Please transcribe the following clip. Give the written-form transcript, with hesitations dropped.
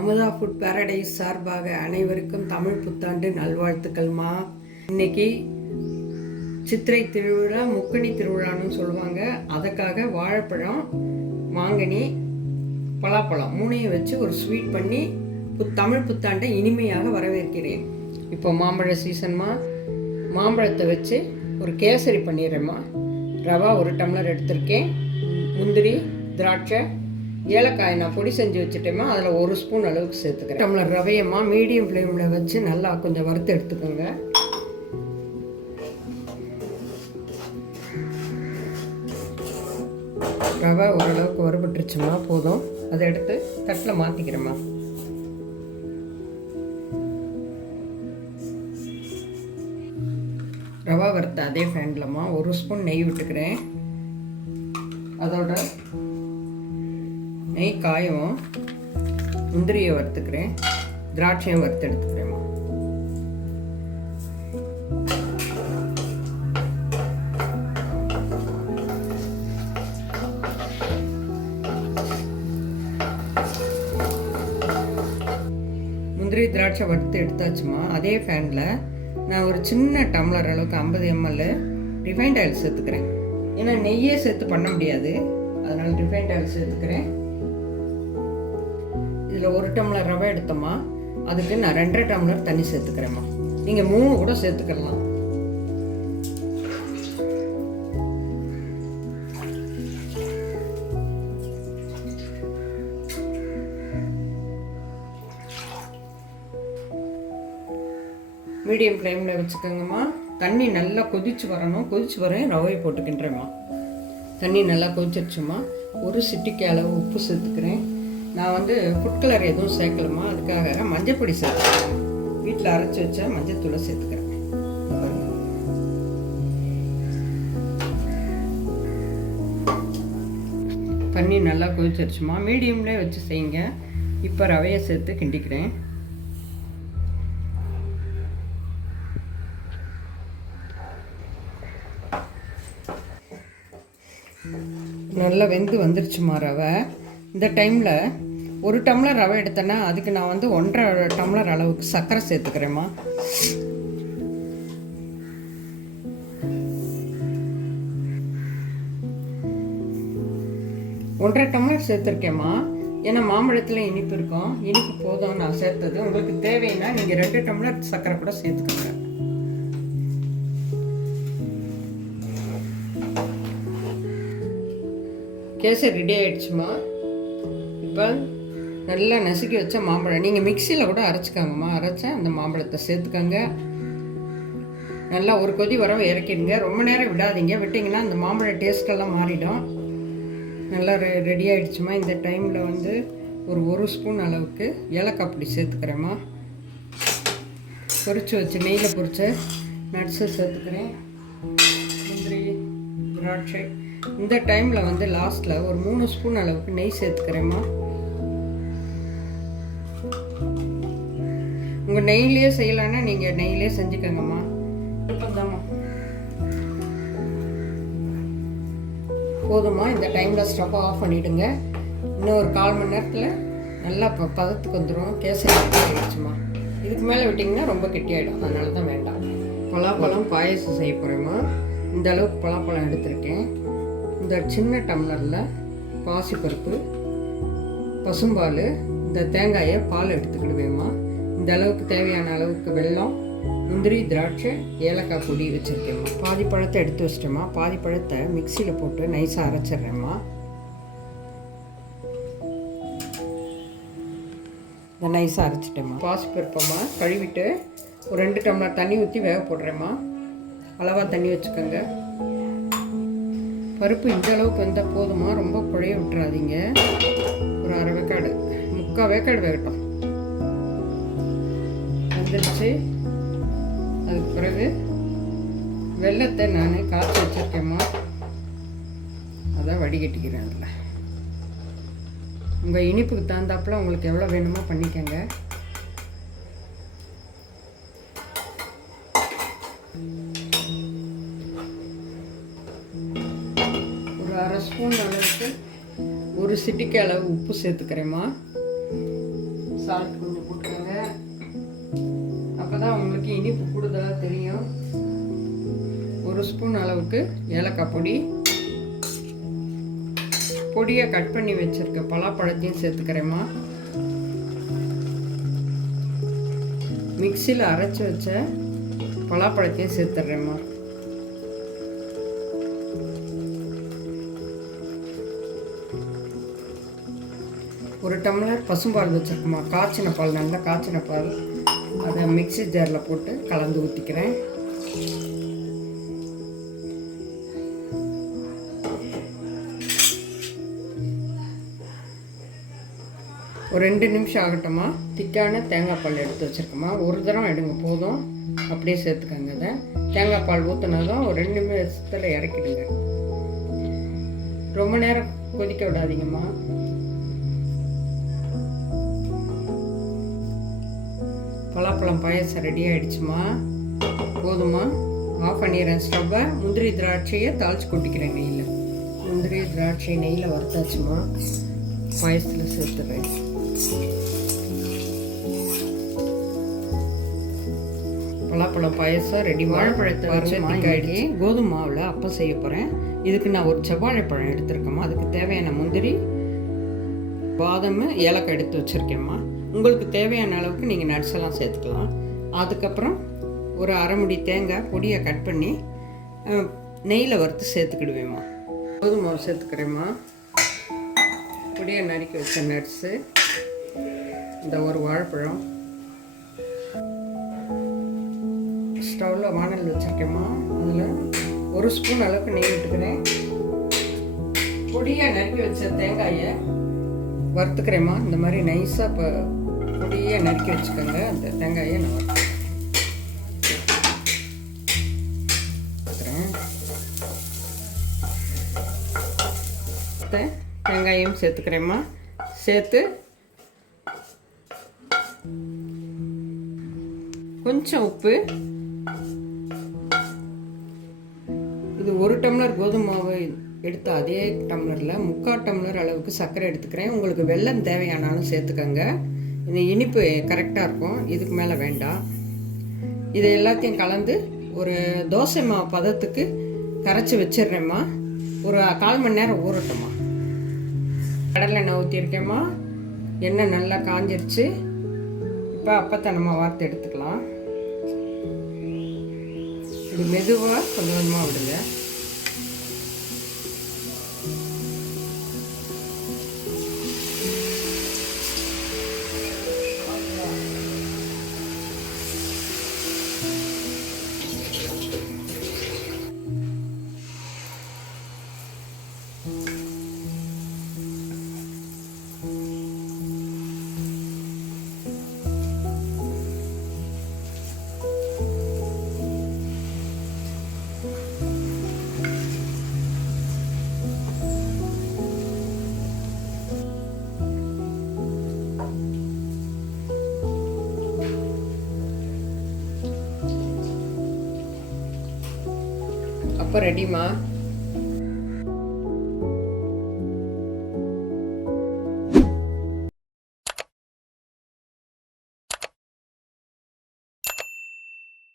Amudha food paradise சார்பாக அனைவருக்கும் தமிழ் புத்தாண்டு நல்வாழ்த்துக்கள்மா. இன்னைக்கு சித்திரை திருவிழா, முக்கணி திருவிழான்னு சொல்லுவாங்க. அதுக்காக வாழைப்பழம், மாங்கனி, பலாப்பழம் மூணையும் வச்சு ஒரு ஸ்வீட் பண்ணி தமிழ் புத்தாண்டை இனிமையாக வரவேற்கிறேன். இப்போ மாம்பழ சீசன்மா, மாம்பழத்தை வச்சு ஒரு கேசரி பண்ணிடுறேம்மா. ரவா 1 டம்ளர் எடுத்திருக்கேன். முந்திரி, திராட்சை, ஏலக்காய் நான் பொடி செஞ்சு வச்சுட்டேம்மா. அதில் 1 ஸ்பூன் அளவுக்கு சேர்த்துக்கிறேன். டம்ளர் ரவையம்மா மீடியம் ஃப்ளேமில் வச்சு நல்லா கொஞ்சம் வறுத்து எடுத்துக்கோங்க. ரவை ஓரளவுக்கு வறுபட்டுருச்சுமா, போதும். அதை எடுத்து தட்டில் மாற்றிக்கிறேம்மா. ரவா வறுத்த அதே ஃபேன்லம்மா 1 ஸ்பூன் நெய் விட்டுக்கிறேன். அதோட நெய் காயவும் முந்திரியை வறுத்துக்கிறேன், திராட்சையும் வறுத்து எடுத்துக்கிறேம்மா. முந்திரி திராட்சை வறுத்து எடுத்தாச்சுமா. அதே ஃபேனில் நான் ஒரு சின்ன டம்ளர் அளவுக்கு 50 ml ரிஃபைண்ட் ஆயில் சேர்த்துக்கிறேன். ஏன்னா நெய்யே சேர்த்து பண்ண முடியாது, அதனால் ரிஃபைண்ட் ஆயில் சேர்த்துக்கிறேன். இதில் 1 டம்ளர் ரவை எடுத்தோமா, அதுக்கு நான் 2.5 டம்ளர் தண்ணி சேர்த்துக்கிறேம்மா. நீங்கள் 3 கூட சேர்த்துக்கலாம். மீடியம் ஃப்ளேமில் வச்சுக்கோங்கம்மா. தண்ணி நல்லா கொதிச்சு வரணும். கொதிச்சு வரேன், ரவையை போட்டுக்கின்றேம்மா. தண்ணி நல்லா கொதிச்சிருச்சுமா. 1 சிட்டிக்கு அளவு உப்பு சேர்த்துக்கிறேன். நான் ஃபுட் கலர் எதுவும் சேர்க்கலமா, அதுக்காக மஞ்சப்பொடி சேர்த்துக்கிறேன். வீட்டில் அரைச்சி வச்ச மஞ்சத்தூளை சேர்த்துக்கிறேன். தண்ணி நல்லா கொதிச்சிருச்சுமா. மீடியம்லேயே வச்சு செய்யுங்க. இப்போ ரவையை சேர்த்து கிண்டிக்கிறேன். நல்லா வெந்து வந்துருச்சுமா ரவை. இந்த டைமில் 1 டம்ளர் ரவை எடுத்தேன்னா அதுக்கு நான் 1.5 டம்ளர் அளவுக்கு சர்க்கரை சேர்த்துக்கிறேம்மா. ஒன்றரை டம்ளர் சேர்த்துருக்கேம்மா. ஏன்னா மாம்பழத்தில் இனிப்பு இருக்கும், இனிப்பு போதும் நான் சேர்த்தது. உங்களுக்கு தேவைன்னா நீங்கள் 2 டம்ளர் சர்க்கரை கூட சேர்த்துக்கோங்க. கேசரி ரெடி ஆகிடுச்சுமா. இப்போ நல்லா நசுக்கி வச்ச மாம்பழம் நீங்கள் மிக்சியில் கூட அரைச்சிக்கோங்கம்மா. அரைச்ச அந்த மாம்பழத்தை சேர்த்துக்கோங்க. நல்லா ஒரு கொதி வர இறக்கிடுங்க. ரொம்ப நேரம் விடாதீங்க, விட்டிங்கன்னா அந்த மாம்பழ டேஸ்ட்டெல்லாம் மாறிடும். நல்லா ரெடி ஆகிடுச்சுமா. இந்த டைமில் ஒரு 1 ஸ்பூன் அளவுக்கு ஏலக்காய் பொடி சேர்த்துக்கிறேம்மா. பொரிச்சு வச்சு நெய்யில் பொரிச்ச நட்ஸு சேர்த்துக்கிறேன், முந்திரி, திராட்சை. இந்த டைமில் லாஸ்ட்டில் ஒரு 3 ஸ்பூன் அளவுக்கு நெய் சேர்த்துக்கிறேம்மா. உங்கள் நெய்லேயே செய்யலான்னா நீங்கள் நெய்லேயே செஞ்சுக்கோங்கம்மா. போதுமா. இந்த டைமில் ஸ்டவ் ஆஃப் பண்ணிவிடுங்க. இன்னும் ஒரு 1/4 மணி நேரத்தில் நல்லா பதத்துக்கு வந்துடும். கேசரி ஆகிடுச்சுமா. இதுக்கு மேலே விட்டிங்கன்னா ரொம்ப கெட்டியாயிடும், அதனால தான் வேண்டாம். பலாப்பழம் பாயசம் செய்ய போகிறேம்மா. இந்த அளவுக்கு பலாப்பழம் எடுத்திருக்கேன். இந்த சின்ன டம்ளரில் பாசிப்பருப்பு, பசும்பால், இந்த தேங்காயை பால் எடுத்துக்கிடுவேம்மா. இந்த அளவுக்கு தேவையான அளவுக்கு வெல்லம், முந்திரி, திராட்சை, ஏலக்காய் பொடி வச்சுருக்கேம்மா. பாதி பழத்தை எடுத்து வச்சிட்டேம்மா. பாதி பழத்தை மிக்சியில் போட்டு நைஸாக அரைச்சிட்றேம்மா. இந்த நைஸாக அரைச்சிட்டேம்மா. பாசிப்பருப்பம்மா கழுவிட்டு ஒரு 2 டம்ளர் தண்ணி ஊற்றி வேக போடுறேம்மா. அளவாக தண்ணி வச்சுக்கோங்க. பருப்பு இந்த அளவுக்கு வந்தால் போதுமா, ரொம்ப குழைய விட்டுறாதீங்க. ஒரு 1/2 வேக்காடு, 3/4 வேக்காடு வேகட்டும். வந்துடுச்சு. அதுக்கு பிறகு வெல்லத்தை நான் காய்ச்சி வச்சுருக்கேம்மா. அதை வடிகட்டிக்கிறேன். அதில் உங்கள் இனிப்புக்கு தகுந்தாப்புல உங்களுக்கு எவ்வளோ வேணுமோ பண்ணிக்கோங்க. ஒரு 1/2 ஸ்பூன் அளவுக்கு 1 சிட்டிக்கு அளவு உப்பு சேர்த்துக்கிறேம்மா. சால்ட் கொஞ்சம் போட்டுக்கோங்க. அப்போ தான் உங்களுக்கு இனிப்பு கூடுதலாக தெரியும். 1 ஸ்பூன் அளவுக்கு ஏலக்காய் பொடி, பொடியை கட் பண்ணி வச்சுருக்க பலாப்பழத்தையும் சேர்த்துக்கிறேம்மா. மிக்சியில் அரைச்சி வச்ச பலாப்பழத்தையும் சேர்த்துட்றேம்மா. ஒரு டம்ளர் பசும்பால் வச்சுருக்கோமா, காய்ச்சின பால், நல்லா காய்ச்சின பால். அதை மிக்ஸி ஜாரில் போட்டு கலந்து ஊற்றிக்கிறேன். ஒரு 2 நிமிஷம் ஆகட்டுமா. திக்கான தேங்காய் பால் எடுத்து வச்சுருக்கோமா, ஒரு தரம் எடுங்க போதும். அப்படியே சேர்த்துக்கோங்க. அதை தேங்காய் பால் ஊற்றினதும் ஒரு 2 நிமிஷத்தில் இறக்கிடுங்க. ரொம்ப நேரம் கொதிக்க விடாதீங்கம்மா. பலாப்பழம் பாயசம் ரெடி ஆகிடுச்சுமா. போதுமா, ஆஃப் பண்ணிடுறேன் ஸ்டவ்வை. முந்திரி திராட்சையை தாளித்து கொட்டிக்கிறேன் நெய்யில். முந்திரி திராட்சை நெய்யில் வறுத்தாச்சுமா, பாயசத்தில் சேர்த்துறேன். பலாப்பழம் பாயசம் ரெடி. வாழைப்பழத்தை வச்சு கோதுமை மாவில் அப்பம் செய்ய போகிறேன். இதுக்கு நான் ஒரு செவ்வாழைப்பழம் எடுத்துருக்கேம்மா. அதுக்கு தேவையான முந்திரி, பாதாம், ஏலக்காய் எடுத்து வச்சுருக்கேம்மா. உங்களுக்கு தேவையான அளவுக்கு நீங்கள் நட்ஸ் எல்லாம் சேர்த்துக்கலாம். அதுக்கப்புறம் ஒரு அரை முடி தேங்காய் பொடியை கட் பண்ணி நெய்யில் வறுத்து சேர்த்துக்கிடுவேம்மா. கோதுமை மாவு சேர்த்துக்கிறேம்மா. பொடியை நறுக்கி வச்ச நட்ஸு, இந்த ஒரு வாழைப்பழம். ஸ்டவ்வில் வானல் வச்சுருக்கேம்மா. அதில் 1 ஸ்பூன் அளவுக்கு நெய் விட்டுக்கிறேன். பொடியை நறுக்கி வச்ச தேங்காயை வறுத்துக்கிறேம்மா. இந்த மாதிரி நைஸாக இப்போ பொடியை நறுக்கி வச்சுக்கோங்க. அந்த தேங்காயை நான் வறுத்துக்கிறேன். தேங்காயும் சேர்த்துக்கிறேம்மா. சேர்த்து கொஞ்சம் உப்பு. இது 1 டம்ளர் கோதுமை மாவு எடுத்து அதே டம்ளரில் 3/4 டம்ளர் அளவுக்கு சர்க்கரை எடுத்துக்கிறேன். உங்களுக்கு வெல்லம் தேவையானாலும் சேர்த்துக்கோங்க. இந்த இனிப்பு கரெக்டாக இருக்கும், இதுக்கு மேலே வேண்டாம். இதை எல்லாத்தையும் கலந்து ஒரு தோசை மாவு பதத்துக்கு கரைச்சி வச்சிடுறேம்மா. ஒரு 1/4 மணி நேரம் ஊறட்டும்மா. கடலை எண்ணெய் ஊற்றிருக்கேம்மா. எண்ணெய் நல்லா காஞ்சிருச்சு. இப்போ அப்பத்தை நம்ம வார்த்து எடுத்துக்கலாம். இது மெதுவாக கொஞ்சம் கொஞ்சமாக விடுங்க. அப்போ ரெடிமா.